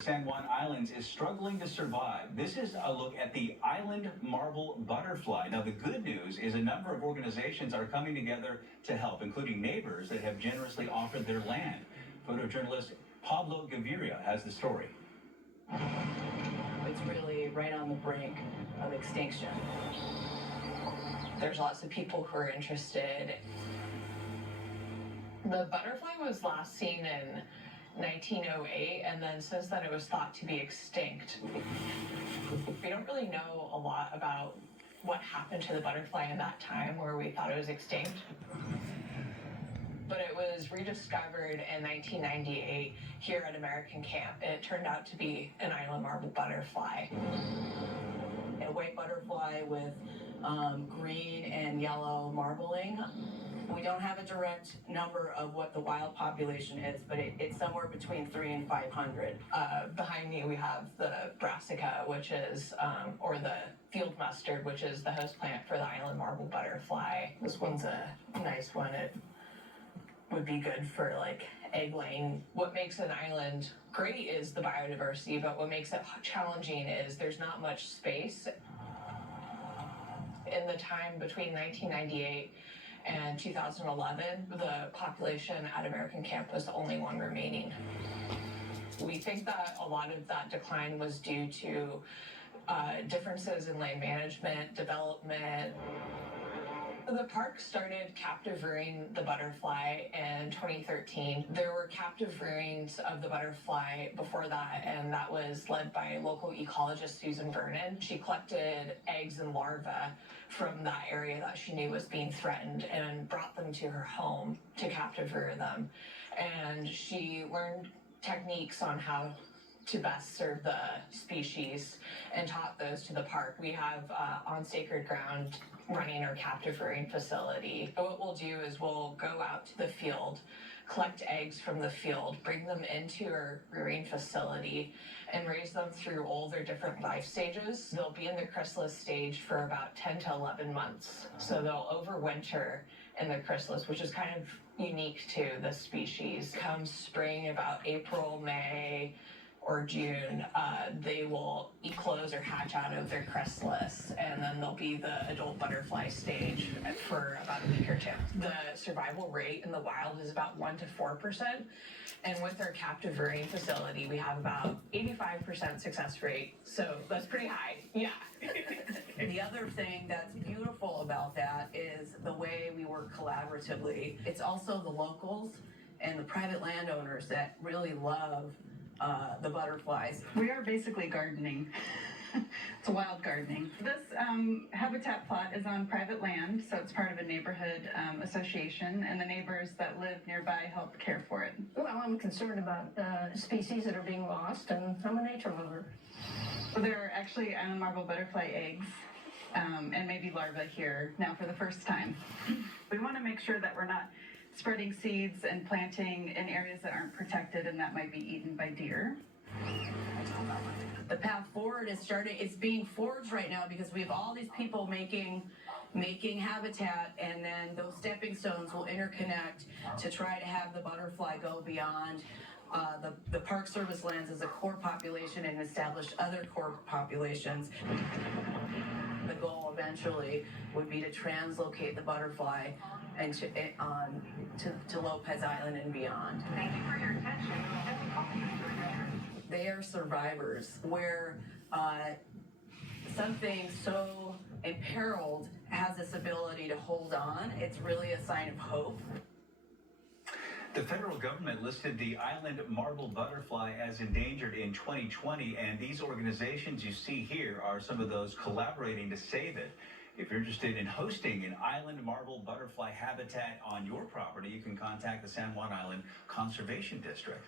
San Juan Islands is struggling to survive. This is a look at the island marble butterfly. Now, the good news is a number of organizations are coming together to help, including neighbors that have generously offered their land. Photojournalist Pablo Gaviria has the story. It's really right on the brink of extinction. There's lots of people who are interested. The butterfly was last seen in 1908, and then since then it was thought to be extinct. We don't really know a lot about what happened to the butterfly in that time where we thought it was extinct. But it was rediscovered in 1998 here at American Camp. It turned out to be an island marble butterfly. A white butterfly with green and yellow marbling. We don't have a direct number of what the wild population is, but it's somewhere between 300 and 500. Behind me we have the brassica, which is, or the field mustard, which is the host plant for the island marble butterfly. This one's a nice one. It would be good for like egg laying. What makes an island great is the biodiversity, but what makes it challenging is there's not much space. In the time between 1998 and 2011, the population at American Camp was the only one remaining. We think that a lot of that decline was due to differences in land management, development. The park started captive rearing the butterfly in 2013. There were captive rearings of the butterfly before that, and that was led by local ecologist Susan Vernon. She collected eggs and larvae from that area that she knew was being threatened and brought them to her home to captive rear them. And she learned techniques on how to best serve the species and taught those to the park. We have on sacred ground running our captive rearing facility. What we'll do is we'll go out to the field, collect eggs from the field, bring them into our rearing facility, and raise them through all their different life stages. They'll be in the chrysalis stage for about 10 to 11 months. So they'll overwinter in the chrysalis, which is kind of unique to the species. Come spring, about April, May, or June, they will eclose or hatch out of their chrysalis, and then they'll be the adult butterfly stage for about a week or two. The survival rate in the wild is about 1% to 4%, and with our captive rearing facility, we have about 85% success rate, so that's pretty high. Yeah. The other thing that's beautiful about that is the way we work collaboratively. It's also the locals and the private landowners that really love the butterflies. We are basically gardening. It's wild gardening. This habitat plot is on private land, so it's part of a neighborhood association, and the neighbors that live nearby help care for it. Well, I'm concerned about species that are being lost, and I'm a nature lover. So there are actually island marble butterfly eggs and maybe larvae here now for the first time. We want to make sure that we're not spreading seeds and planting in areas that aren't protected and that might be eaten by deer. The path forward is starting, it's being forged right now because we have all these people making habitat, and then those stepping stones will interconnect to try to have the butterfly go beyond the Park Service lands as a core population and establish other core populations. The goal eventually would be to translocate the butterfly and to Lopez Island and beyond. Thank you for your attention. They are survivors where something so imperiled has this ability to hold on. It's really a sign of hope. The federal government listed the island marble butterfly as endangered in 2020, and these organizations you see here are some of those collaborating to save it. If you're interested in hosting an island marble butterfly habitat on your property, you can contact the San Juan Island Conservation District.